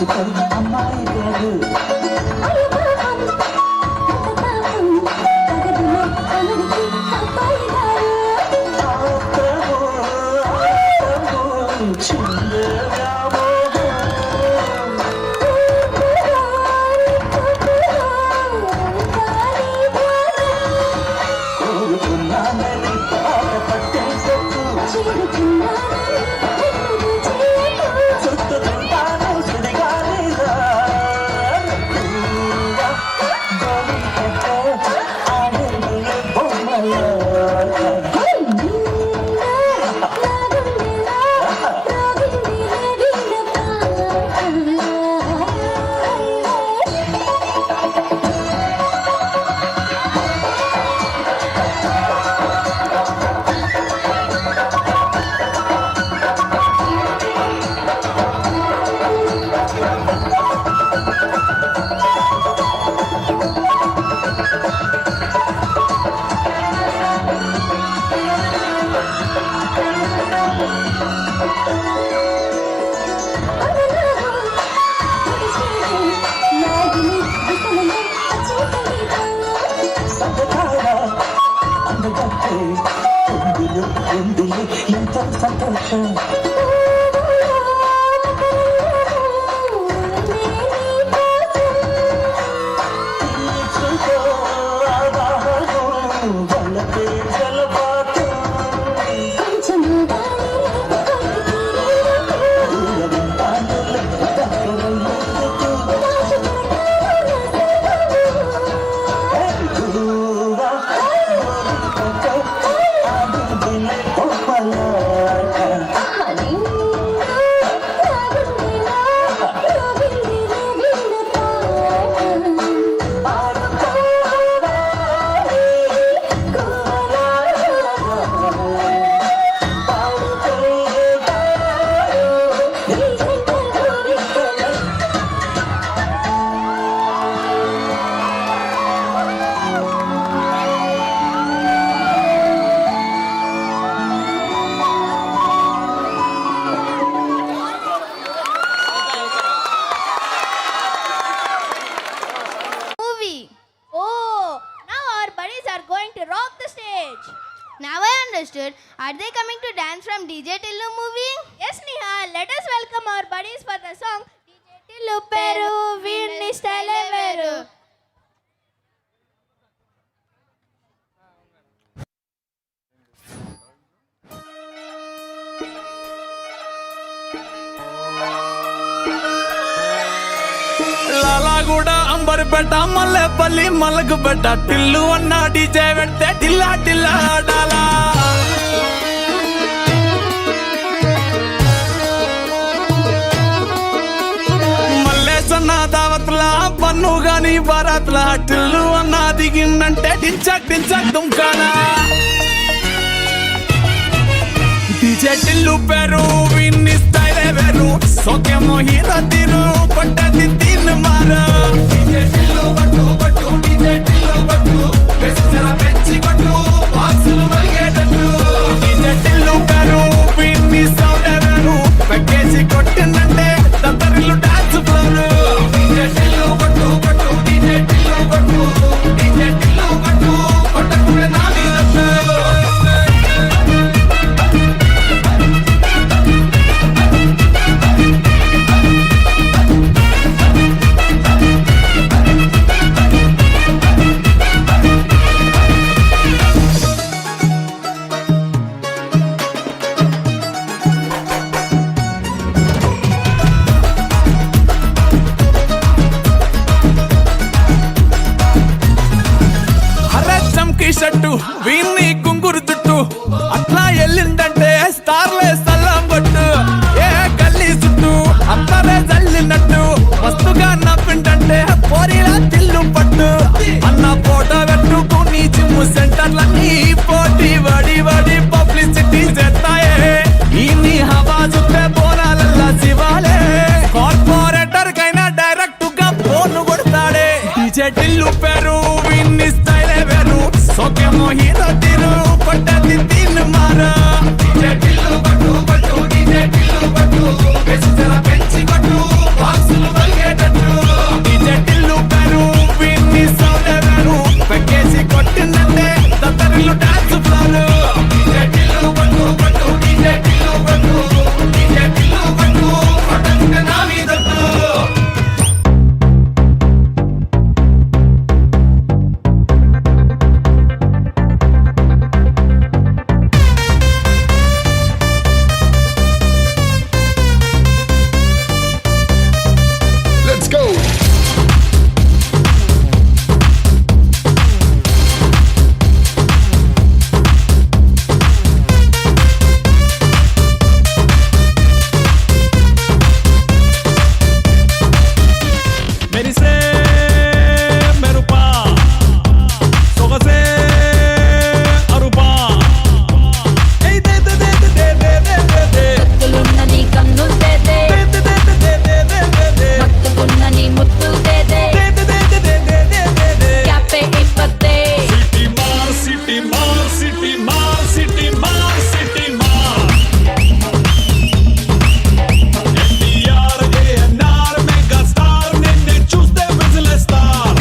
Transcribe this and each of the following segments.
అమ్మాయి గారు ఎంతో సంతోషం Are they coming to dance from DJ Tillu movie? Yes, Neha. Let us welcome our buddies for the song DJ Tillu Peru Veerni Style Veru. Lalaguda Amberpet Mallepally Malakpet Tillu అన్న DJ పెడితే టిల్లా టిల్లా ఆడాలా మల్లేసన్న దావత్ల పన్ను గాని బారాత్ల టిల్లు అన్న దిగిందంటే టించక్ టించక్ దుంకానా డీజే టిల్లు పేరు విన్ని స్టైల్ వేరు సోకేమో హీరో తీరు పట్టది తీన్ మారు డీజే టిల్లు పట్టు పట్టు డీజే టిల్లు పట్టు పెసర పెంచి పట్టు బాక్సులు మరిగేటట్టు డీజే టిల్లు పేరు విన్ని సౌండ్ వేరు పెక్కేసి కొట్టిందంటే తత్తరిల్లు డాన్స్ ఫ్లోర్ డీజే టిల్లు పట్టు పట్టు డీజే టిల్లు పట్టు డీజే టిల్లు పట్టు కొట్టకుడే నా మీద షట్టు వీన్ని కుంగురు చుట్టూ అట్లా ఎల్లిందంటే స్టార్లే సల్లం కొట్టు ఏ గల్లీ చుట్టూ అంతరే జల్లినట్టు మస్తుగా నవ్విందంటే పోరీలా తిల్లు పట్టు అన్న ఫోటో పెట్టుకుని జిమ్ సెంటర్లన్నీ పోటీ వడి వడి పబ్లిసిటీ చేస్తాయే ఈ హవా చుట్టే బోనాలల్లా శివాలే కార్పొరేటర్ కైనా డైరెక్ట్ గా ఫోన్ కొడతాడే డీజే టిల్లు పేరు విన్ని స్టైలే వేరు సోకేమో హీరో తీరు పట్టది తీన్ మారు డీజే టిల్లు పట్టు పట్టు డీజే టిల్లు పట్టు పెంచి కొట్టు బాక్సులు పెట్టిందంటే దత్తరిల్లు డాన్స్ ఫ్లోర్ నా మీదట్టు Let's go. మెరిసే మెరుపా సొగసే అరుపా ఏయ్ దే దే దే దే దే దే దే కత్తులున్న నీ కన్నులు తేదే దే దే దే దే దే దే దే మత్తుకున్న నీ ముత్తులు తేదే క్యాపే ఇప్పతే సిటీ మార్ సిటీ మార్ సిటీ మార్ సిటీ మార్ సిటీ మార్ ఎన్టీఆర్ ఏఎన్ఆర్ మెగా స్టార్ నిన్నే చూస్తే విజిలేస్తార్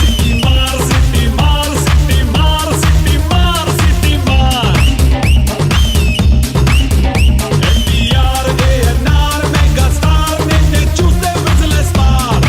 సిటీ మార్ సిటీ మార్ సిటీ మార్ సిటీ మార్ సిటీ మార్ ఎన్టీఆర్ ఏఎన్ఆర్ మెగా స్టార్ నిన్నే చూస్తే విజిలేస్తార్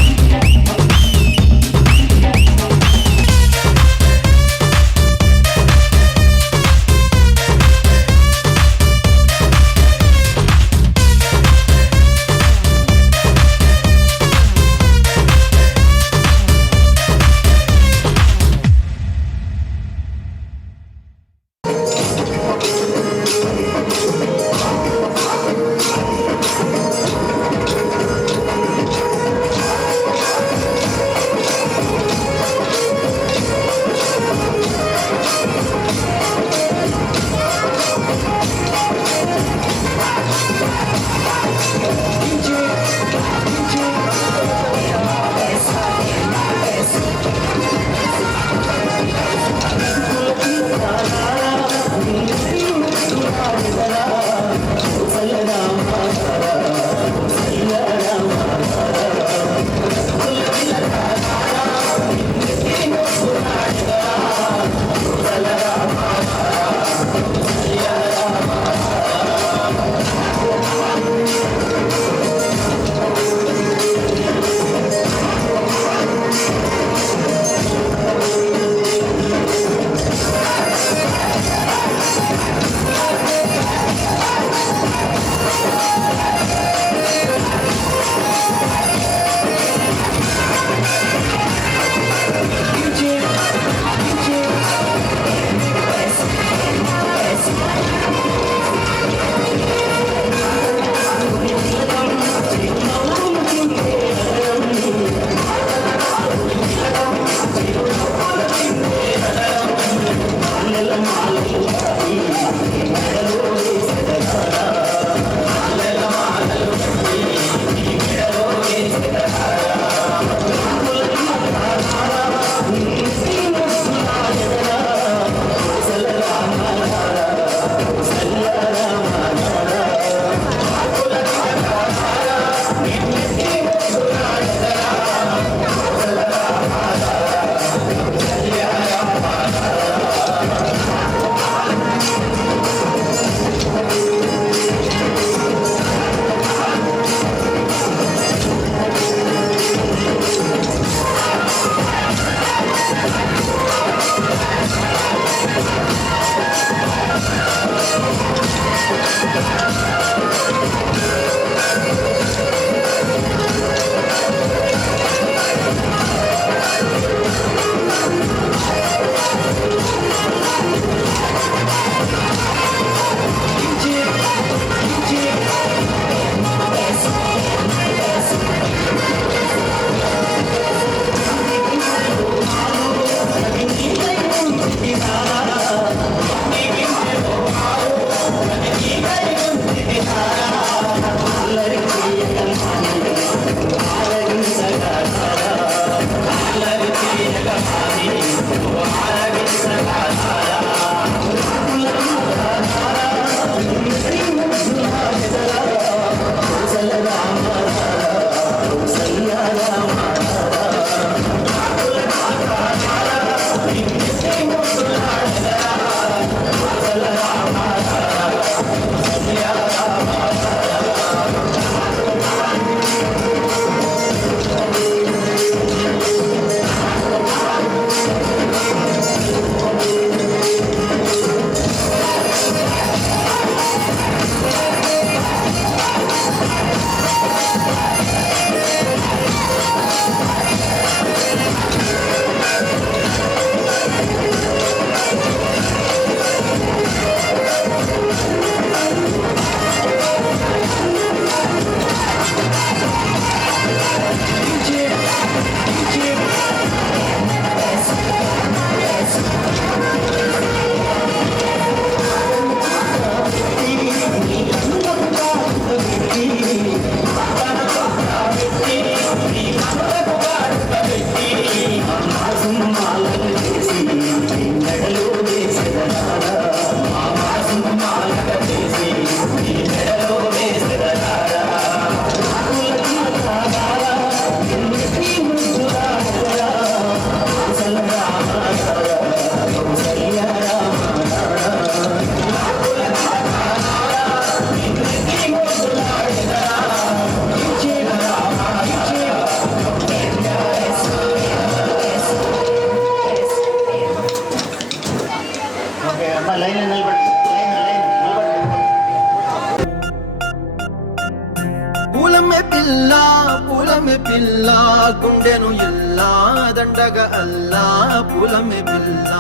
ఉండెను ఇల్లా దండగ అల్లా పులమె పిల్ల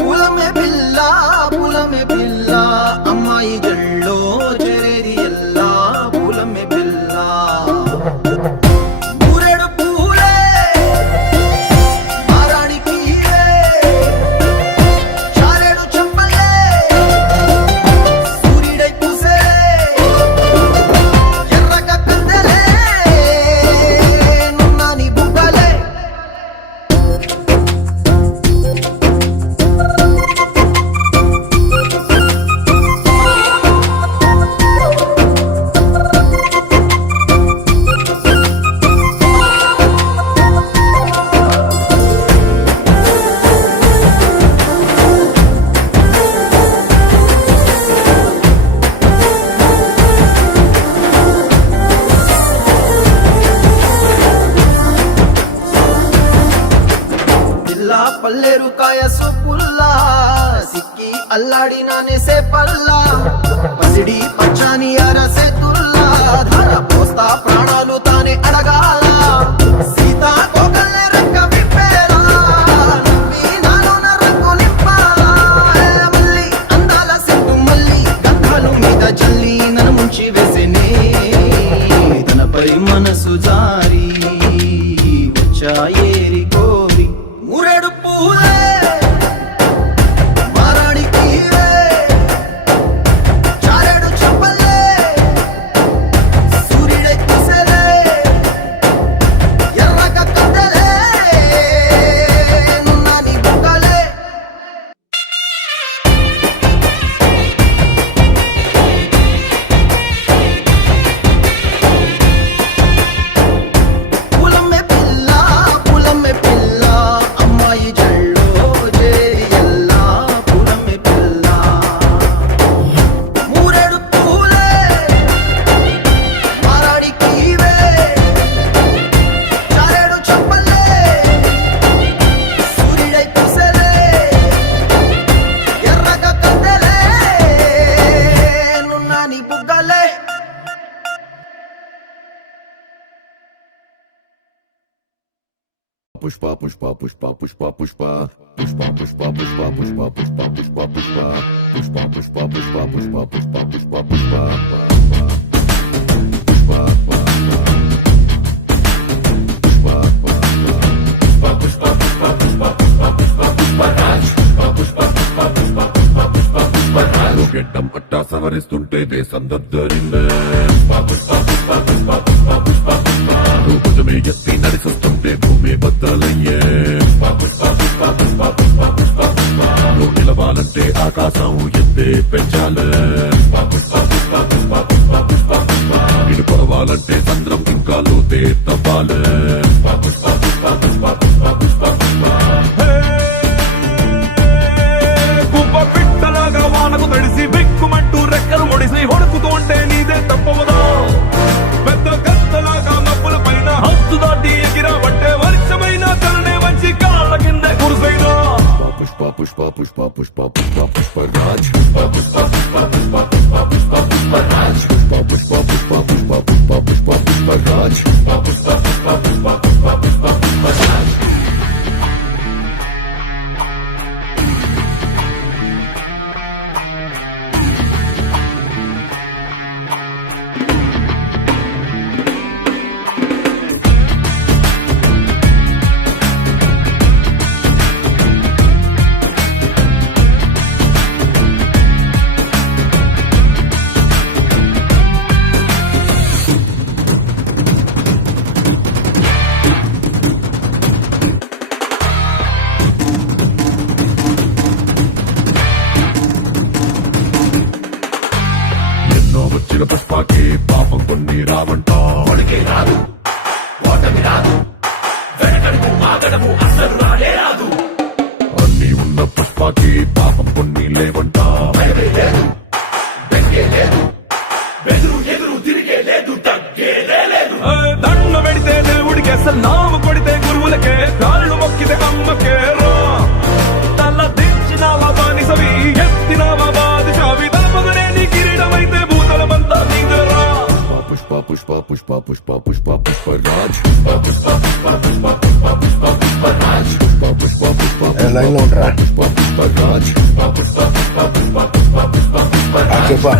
పులమె పిల్ల పులమె పిల్ల అమ్మాయి జల్లో చేరేది ఎల్లా పులమె పిల్ల ఊరెడు పూలే మారాణికి చారెడు చెప్పలే సూర్యుడై పూసే ఎర్రగ కందలే నున్నాని బుగ్గలే పిల్లా పల్లెరు కాయ సుపుల్లా సిక్కి అల్లాడినానే సే పల్లా పసిడి పచ్చాని అరసే తుల్లా ధార పోస్తా ప్రాణాలు తానే అడగాల సీతా కోకల్లే రంగ విప్పేలా నవ్వి నాలోన రంగు నింపాలా మల్లి అందాల సిగ్గు మల్లి గంధాలు మీద జల్లి నన్ను ముంచి వేసేనే తనపై మనసు జారి వచ్చాయేరి కోరి మురెడు పూలే మారాణికి చారెడు చెప్పలే సూర్యుడై పూసలే ఎర్రగ కద్దలే నున్నాని బుగ్గలే పులమె పిల్ల అమ్మాయి జల్లో చేరి ఎల్లా పులమె పిల్ల మూరెడు పూలే మారాడికి చారెడు చెప్పలే సూర్యుడై పూసలే ఎర్రగ కద్దలే నున్నాని బుగ్గలే పుష్ప పుష్ప పుష్ప పుష్ప పుష్ప పుష్ప పుష్ప పుష్ప పుష్ప పుష్ప పుష్ప పుష్ప పుష్ప పుష్ప పుష్ప పుష్ప పుష్ప పుష్ప గెడ్డం పట్టా సవరిస్తుంటే దేశం దద్దరిందే భుజమే ఎత్తి నడిచొస్తుంటే భూమి బద్దలయ్యే నువ్వు నిలవాలంటే ఆకాశం ఎత్తే పెంచాలే ఇటు కొలవాలంటే చంద్రం ఇంకా లోతే తవ్వాలే గుబ్బ పిట్టలాగా వానకు తడిసి బిక్కుమంటూ రెక్కలు ముడిసి హొడుకుతుంటే నీదే తప్పవదా పెద్ద కత్తలాగా మబ్బుల పైన హద్దు దాటి ఎగిరావంటే వర్షమైన తలనే వచ్చి కాళ్ళ కింద కురుసైనా పుష్ప పుష్ప పుష్ప పుష్ప పుష్ప పుష్ప రాజ్ పుష్ప పుష్ప పుష్ప పుష్ప పుష్ప పుష్ప పుష్ప రాజ్ పుష్ప పుష్ప పుష్ప పుష్ప పుష్ప పుష్ప పుష్ప రాజ్ పుష్ప పుష్ప పుష్ప పుష్ప పుష్ప పుష్ప పుష్ప రాజ్ లైన్ లో ఉంటారా చెప్పా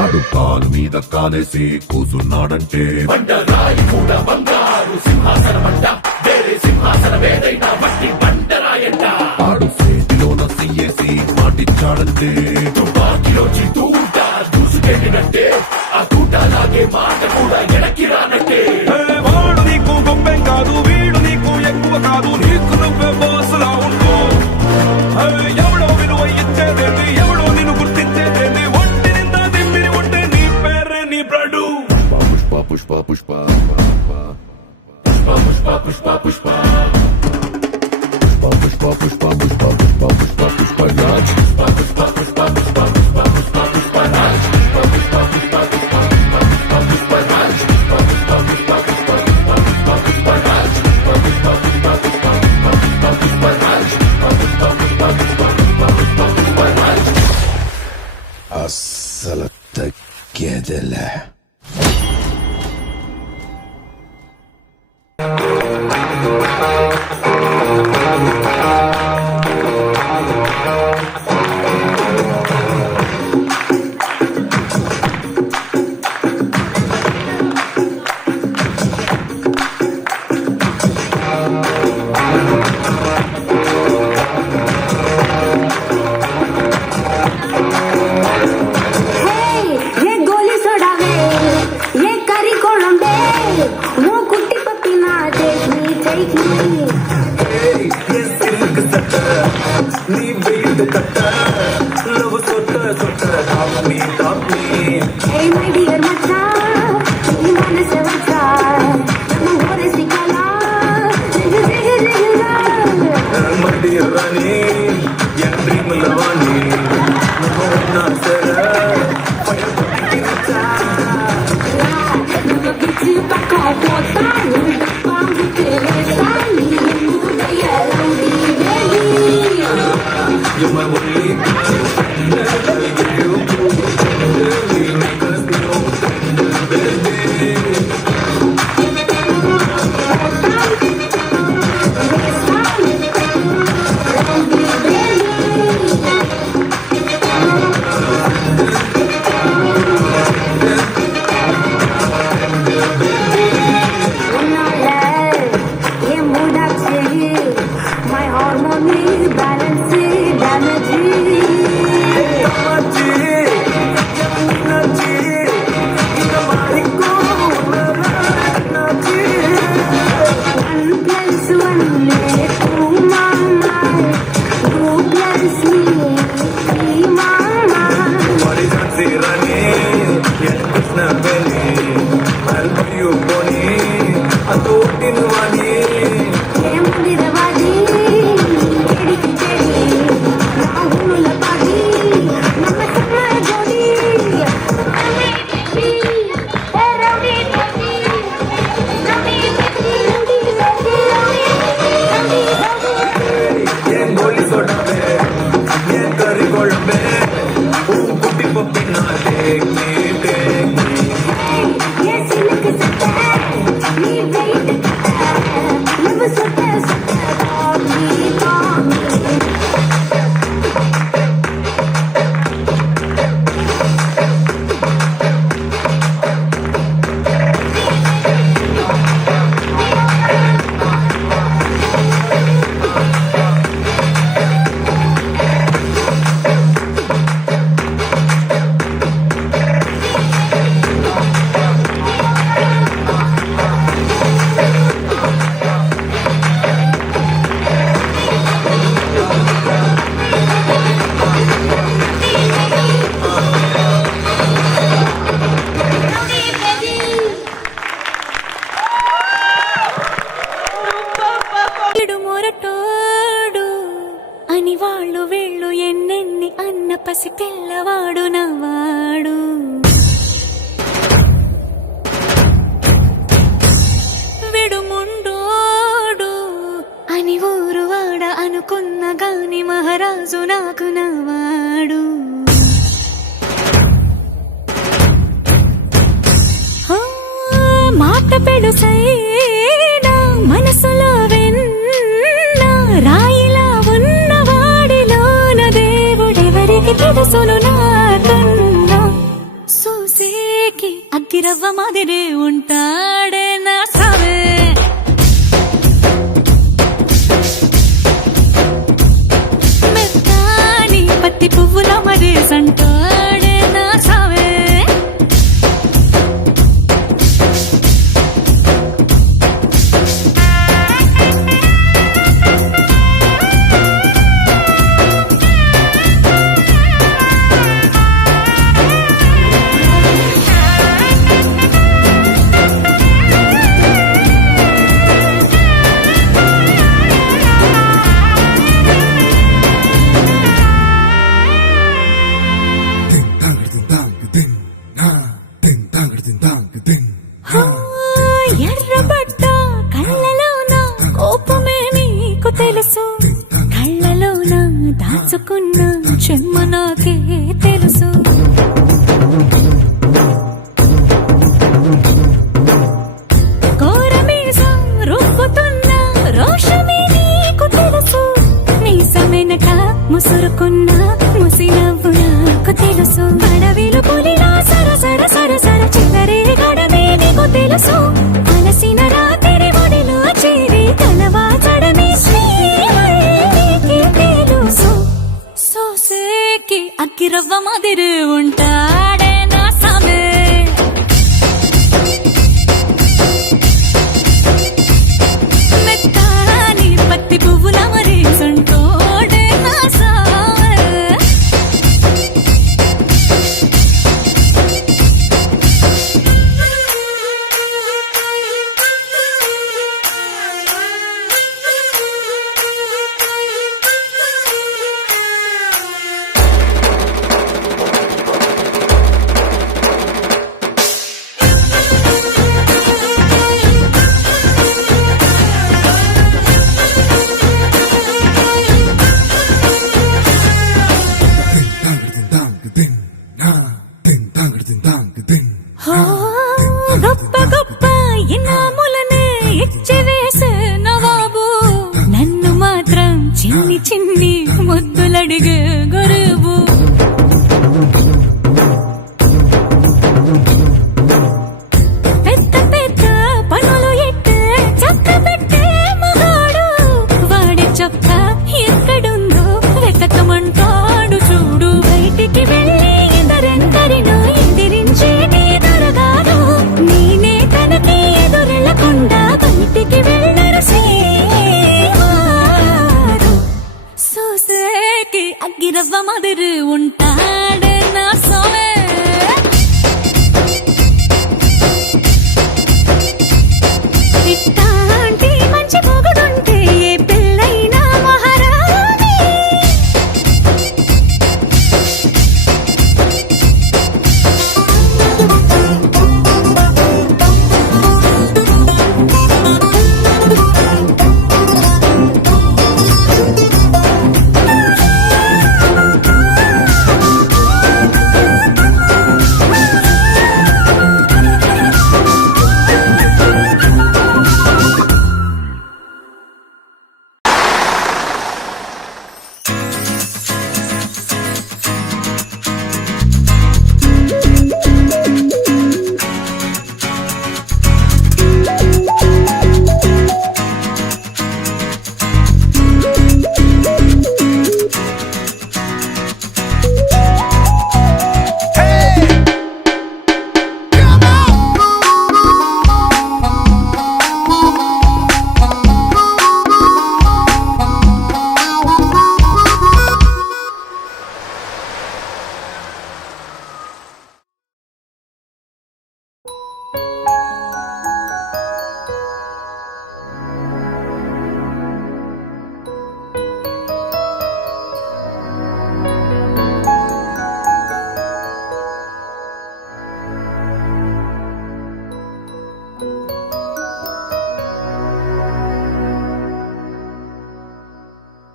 ఆడు కాలు మీద కాలేసి కూసున్నాడంటే బండరాయి మూడ బంగారు సింహాసనమంట వేరే సింహాసనమేదైనా మట్టి బండరాయంట ఆడు చేతిలోన సియ్యేసి మాటిచ్చాడంటే తుపాకిలోచి తూట దూసుకెళ్ళినట్టే ఆ తూటలాగే మాట కూడా ఎనక్కి రానట్టే వాడు నీకు గొప్పేం కాదు వీడు నీకు ఎక్కువ కాదు నీకు నువ్వే బాసులా ఉంటూ ఎవడో విలువ ఇచ్చేదేంటి ఎవడో నిన్ను గుర్తించేదేంటి పుష్ప పుష్ప పుష్ప పుష్ప పుష్ప పుష్ప పుష్ప పుష్ప పుష్ప పుష్ప పుష్ప పుష్ప రాజ్ పుష్ప పుష్ప పుష్ప పుష్ప పుష్ప పుష్ప రాజ్ పుష్ప పుష్ప పుష్ప పుష్ప పుష్ప రాజ్ పుష్ప పుష్ప పుష్ప పుష్ప పుష్ప రాజ్ పుష్ప పుష్ప పుష్ప పుష్ప రాజ్ పుష్ప పుష్ప పుష్ప పుష్ప రాజ్ అస్సలు తగ్గేదిలే అని వాళ్ళు వీళ్ళు ఎన్నెన్ని అన్న పసి పిల్లవాడు నవ్వాడు. విడుముండోడు అని ఊరు వాడ అనుకున్న గాని మహారాజు నాకు నవ్వాడు. మాట పెడుసైనా మనసులో వెన్న రాయిలా ఉన్నవాడిలోన దేవుడెవరికి తెలుసును నాకన్నా. సూసేకి అగ్గిరవ్వ మాదిరే ఉంటాడే నా సావే. మెత్తాని పత్తి పువ్వుల మరేసంటాడే నా సావే. ఎర్రబడ్డ కళ్ళలోన కోపమే నీకు తెలుసు. కళ్ళలోన దాచుకున్న చెమ్మ నాకే తెలుసు. కోరమీసం రుబ్బుతున్న రోషమే నీకు తెలుసు. మీసమెనక ముసురుకున్న ముసినవ్వు నాకు తెలుసు. అడవిలు పులిలా సరసర సరసర చిల్లరే గడమే నీకు తెలుసు. అలసిన రాత్రి ఒడిలో చేరి కలవాచడమే శ్రీవల్లికి తెలుసు. సోసేకి అగ్గిరవ్వ మాదిరి ఉంటాడే నా సామే. మెత్తాని పత్తి పువ్వుల మరేసంటోడే నా సామే. గొప్ప గొప్ప ఇనాములనే ఇచ్చి వేసే నవాబు. నన్ను మాత్రం చిన్ని చిన్ని ముద్దులడిగే గురువు. పెద్ద పెద్ద పనులు ఎట్టే చక్క పెట్టే మగాడు. వాడి చొక్క ఎక్కడుందో వెతకమంటాడు చూడు. బయటికి వెళ్ళి ఇద్దరెందరినో ఎదిరించేటి దొరగాడు. నేనే తనకి ఎదురెళ్ళకుండా బయటికి వెళ్ళరు శ్రీవారు. సోసేకి అగ్గిరవ్వ మాదిరి ఉంటాడే నా సోమే. ఇట్టాంటి మంచి మొగుడుంటే ఏ పిల్లైనా మహారాణి.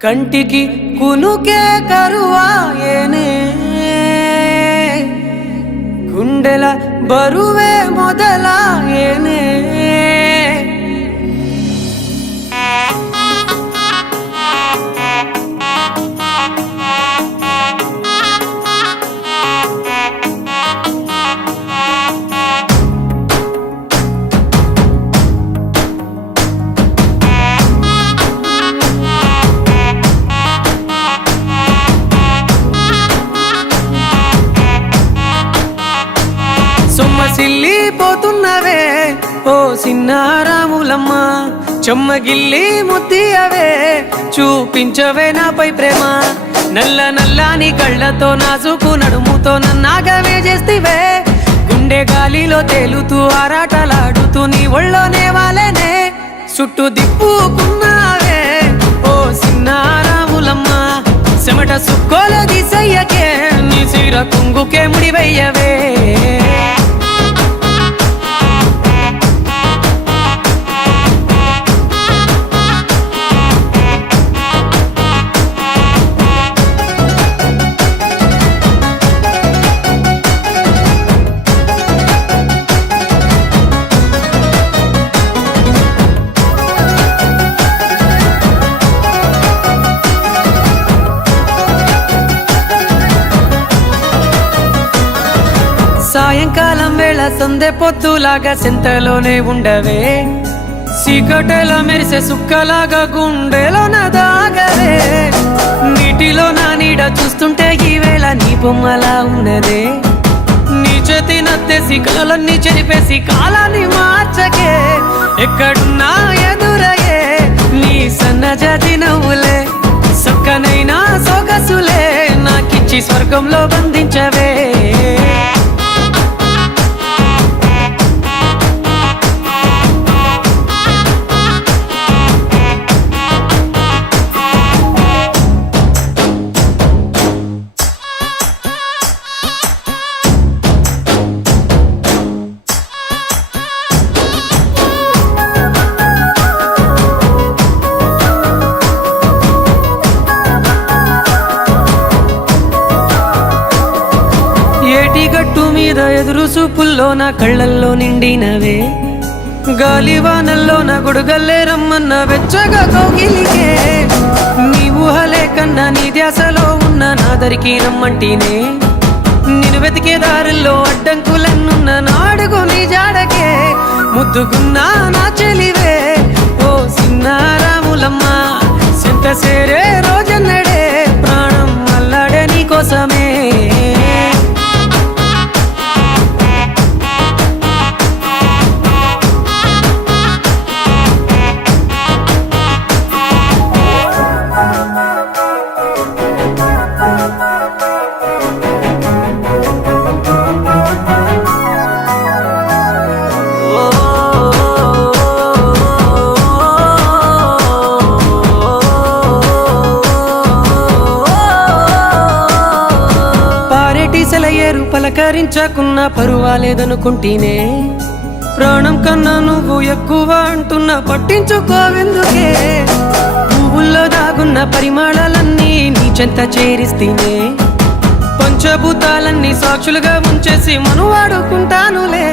కంటికి కునుకే కరువాయేనే గుండెల బరువే మొదలాయేనే సొమ్మసిల్లిపోతున్నవే ఓ సిన్నారాములమ్మ చెమ్మగిల్లి ముద్దియవే చూపించవే నాపై ప్రేమ నల్ల నల్లాని కళ్ళతో నాసుకు నడుముతో నన్నాగవే చేస్తివే గుండె గాలిలో తేలుతూ ఆరాటలాడుతూ నీ ఒళ్ళోనే వాలేనే చుట్టూ దిప్పుకున్నావే ఓ సిన్నారాములమ్మ చెమట సుక్కోల దిశయ్యకే నీ సిర కుంగుకే ముడివయ్యవే సాయంకాలం వేళ సందె పొద్దులాగా సెంతలోనే ఉండవే సీకటెల మెరిసే సుక్కలాగా గుండెలోన దాగవే నీటిలో నా నీడ చూస్తుంటే ఈ వేళ నీ బొమ్మలా ఉన్నదే నీ చేతి నత్తేసి కలలన్నీ చెరిపేసి కాలాన్ని మార్చకే ఎక్కడున్నా ఎదురయ్యే నీ సన్నజాతి నవ్వులే సక్కనైనా సొగసులే నాకిచ్చి స్వర్గంలో బంధించవే ఏటిగట్టు మీద ఎదురు చూపుల్లో నా కళ్ళల్లో నిండినవే గాలివానల్లో నా గొడుగల్లే రమ్మన్న వెచ్చగా కౌగిలికే నీ ఊహలే కన్నా నీ ధ్యాసలో ఉన్న నాదరికి రమ్మంటేనే నేను వెతికే దారుల్లో అడ్డంకులన్నున్న నాడుగు నీ జాడకే ముద్దుకున్నా నా చెలివే ఓ సిన్నారాములమ్మ సింత సేరే రోజన్నడే ప్రాణం అల్లాడే నీ కోసమే సెలయేరు పలకరించకున్నా పరువాలేదనుకుంటేనే ప్రాణం కన్నా నువ్వు ఎక్కువ అంటున్నా పట్టించుకోవెందుకే పువ్వుల్లో దాగున్న పరిమాణాలన్నీ నీ చెంత చేరిస్తేనే పంచభూతాలన్నీ సాక్షులుగా ఉంచేసి మనువాడుకుంటానులే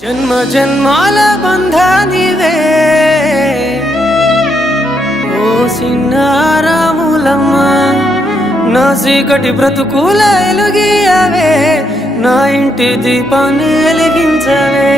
జన్మ జన్మాల బంధానివే ఓ సిన్నారాములమ్మ నా చీకటి బ్రతుకుల ఎలుగియవే నా ఇంటి దీపాన్ని వెలిగించవే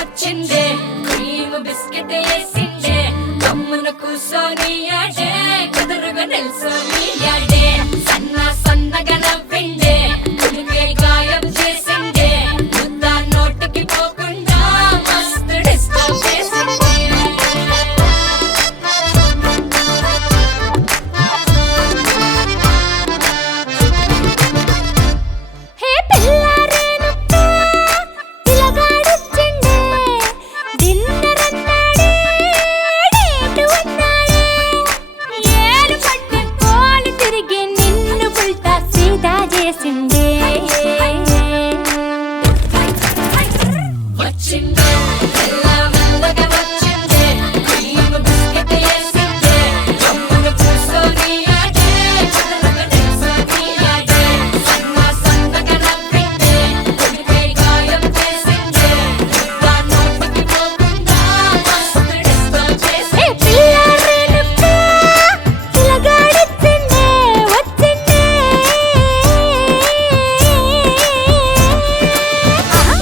వచ్చిందే క్రీమ్ బిస్కెట్ వేసిందే కమ్మున కూసోని ఆడే కుదురుగా నిల్సోని ఆడే సన్నగా నవ్విండే కుడికే గాయం చేసిందే ముద్ద నోటికి పోకుండా మస్తు డిస్టర్బ్ చేసిందే హే పిల్లారేనుక్క పిలగాడొచ్చిండే డిన్నర్ అన్నాడే డేటు అన్నాడే ఏలు పట్టుకొని తిరిగి నిన్ను పుల్టా సీదా చేసిందే వచ్చిందే మెల్లగా వచ్చిందే క్రీమ్ బిస్కెట్ వేసిందే కమ్మున కూసోని ఆడే కుదురుగా నిల్సోని ఆడే సన్నగా నవ్విందే కుడికే గాయం చేసిందే ముద్ద నోటికి పోకుండా మస్తు డిస్టర్బ్ హే చేసిందే పిల్లారేనుక్క పిలగాడొచ్చిండే వచ్చిండే ఆహా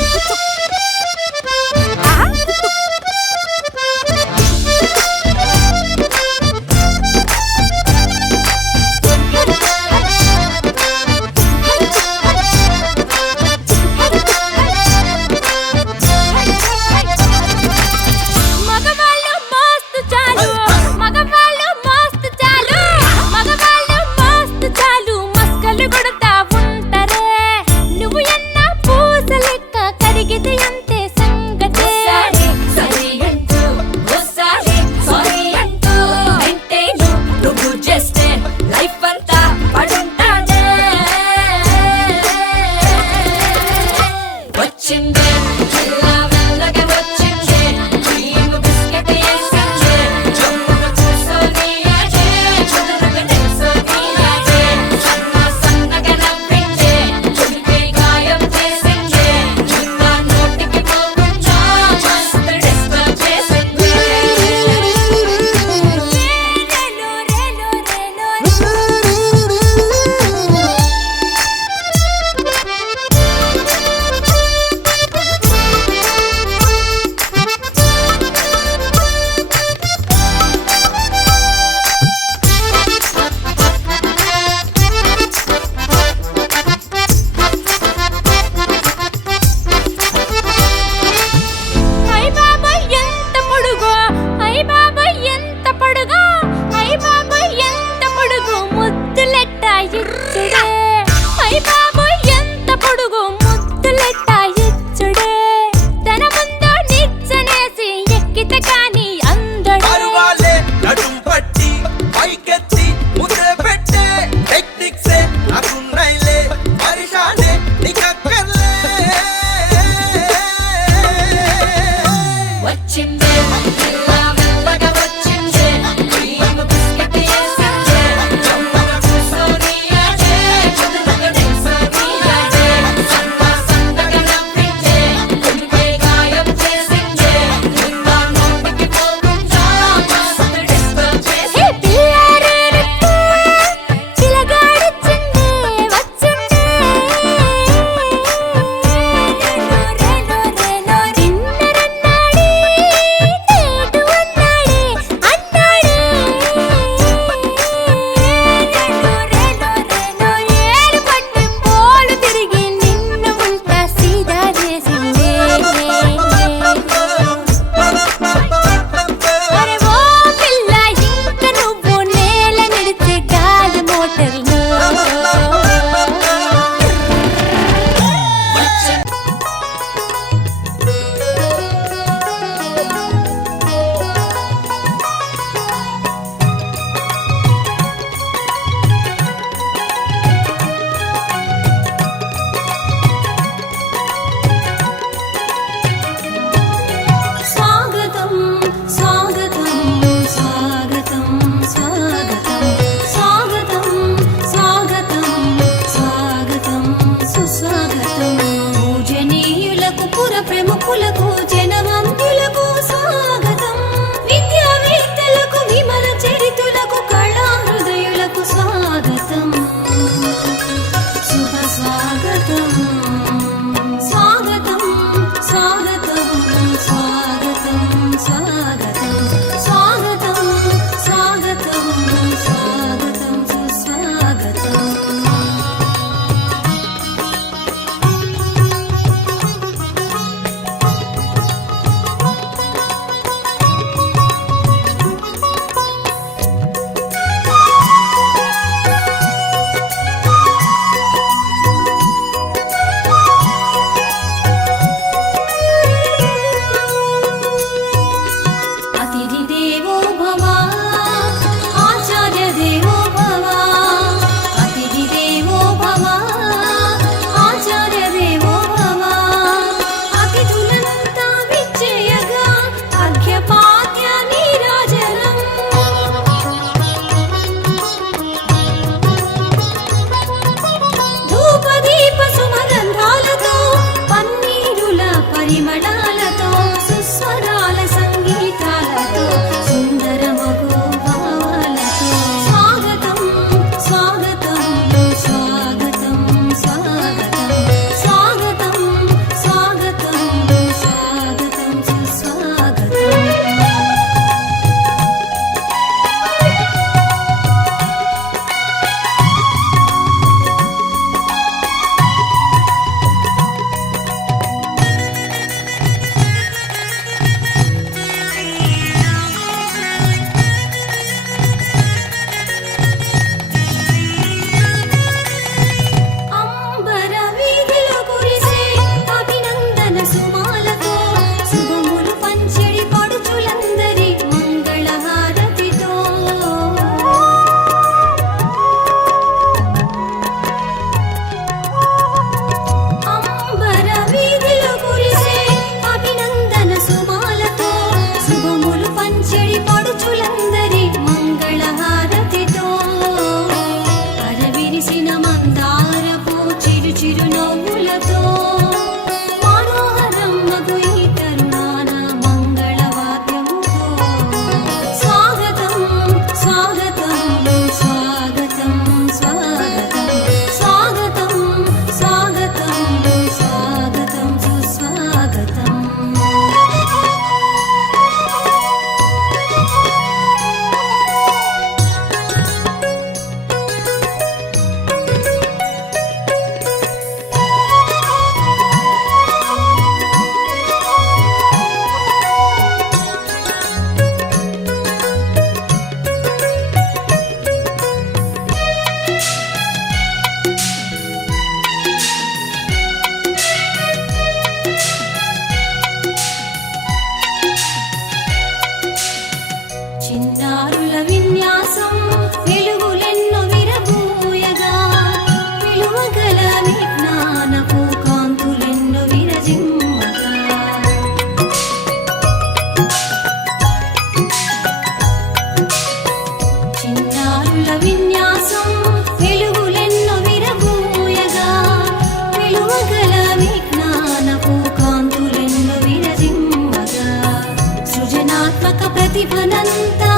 ప్రతిభనంతా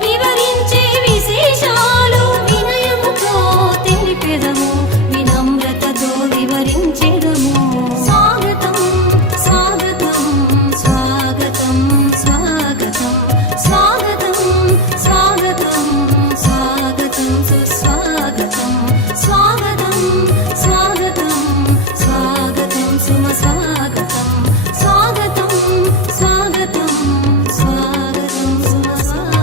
వివరించే విశేషాలు వినయముతో తెలిపెదము వినమ్రతతో వివరించెదము స్వాగతం స్వాగతం స్వాగతం స్వాగతం స్వాగతం స్వాగతం స్వాగతం సుస్వాగతం స్వాగతం స్వాగతం స్వాగతం సుమ స్వాగతం స్వాగతం స్వాగతం స్వాగతం సుమ స్వాగతం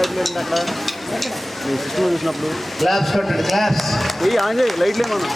ఎక్సైట్మెంట్ అక్కడ మీ సిస్టమ్ చూసినప్పుడు క్లాప్స్ కొట్టండి క్లాప్స్ ఆన్ చేయి లైట్లు ఏమన్నా